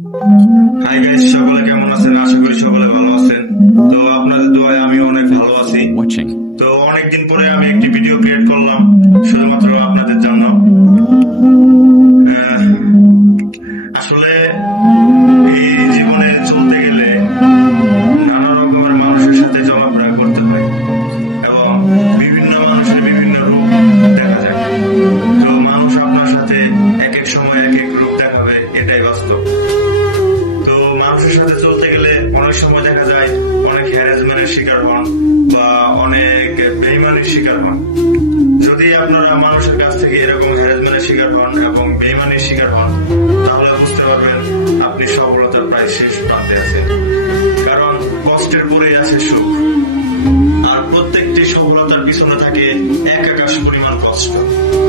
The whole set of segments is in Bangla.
হাই গাইস, সকলে কেমন আছেন? আশা করি সকলে ভালো আছেন। তো আপনাদের দোয়ায় আমি অনেক ভালো আছি। তো অনেকদিন পরে আমি একটি ভিডিও ক্রিয়েট করলাম শুধুমাত্র আপনাদের জন্য। আসলে এই জীবনে চলতে গেলে নানা রকমের মানুষের সাথে চলাফেরা করতে হয় এবং বিভিন্ন মানুষের বিভিন্ন রূপ দেখা যায়। তো মানুষ আপনার সাথে এক এক সময় এক এক রূপ দেখাবে, এটাই বাস্তব। তো মানুষের সাথে চলতে গেলে অনেক সময় দেখা যায় অনেক হ্যারাসমেন্টের শিকার হন বা অনেক বেইমানির শিকার হন। যদি আপনারা মানুষের কাছ থেকে এরকম হ্যারাসমেন্টের শিকার হন এবং বেইমানির শিকার হন, তাহলে বুঝতে পারবেন আপনি সফলতার প্রায় শেষ প্রান্তে আছেন। কারণ কষ্টের পরেই আছে সুখ, আর প্রত্যেকটি সফলতার পিছনে থাকে এক আকাশ পরিমাণ কষ্ট।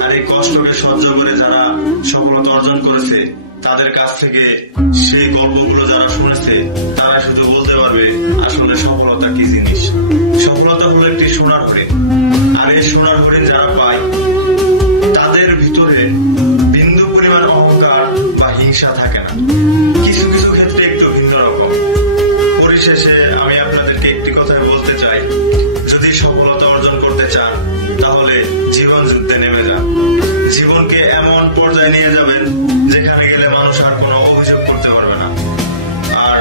আর এই কষ্টকে সহ্য করে যারা সফলতা অর্জন করেছে, তাদের কাছ থেকে সেই গল্পগুলো যারা শুনেছে, তারা শুধু বলতে পারবে আসলে সফলতা কি জিনিস। সফলতা হলো একটি সোনার হরিণ, আর এই সোনার হরিণ যারা পায়, তাদের ভিতরে বিন্দু পরিমাণ অহংকার বা হিংসা থাকে না। কিছু কিছু ক্ষেত্রে একটু ভিন্ন রকম। পরিশেষে আমি আপনাদেরকে একটি কথাই বলতে চাই, যদি সফলতা অর্জন করতে চান তাহলে জীবন যুদ্ধে নেমে যান। জীবনকে এমন পর্যায়ে নিয়ে যাবেন যেখানে গেলে মানুষ আর কোনো অভিযোগ করতে পারবে না। আর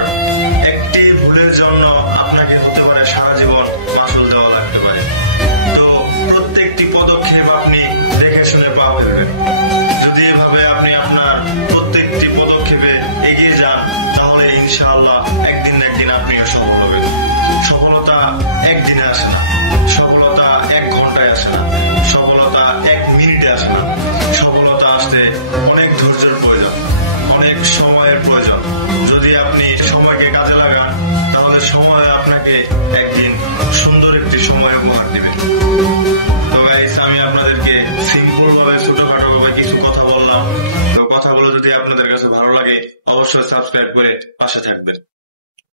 একটি ভুলের জন্য আপনাকে হতে পারে সারা জীবন মাসুল দেওয়া লাগতে পারে। তো প্রত্যেকটি পদক্ষেপ আপনি দেখে শুনে পা ফেলবেন। যদি এভাবে আপনি আপনার প্রত্যেকটি পদক্ষেপে এগিয়ে যান, তাহলে ইনশাআল্লাহ একদিন না একদিন আপনিও সফল হবেন। সফলতা একদিনে আসে না, সফলতা এক ঘন্টায় আসে না, সফলতা এক মিনিটে আসে না। সফলতা আসতে অনেক ধৈর্যের প্রয়োজন, অনেক সময়ের প্রয়োজন। যদি আপনি সময়কে কাজে লাগান, তাহলে সময় আপনাকে একদিন সুন্দর একটি সময় উপহার দেবে। তো গাইস, আমি আপনাদেরকে সিম্পল ভাবে ছোটখাটো ভাবে কিছু কথা বললাম। তো কথাগুলো যদি আপনাদের কাছে ভালো লাগে, অবশ্যই সাবস্ক্রাইব করে পাশে থাকবেন।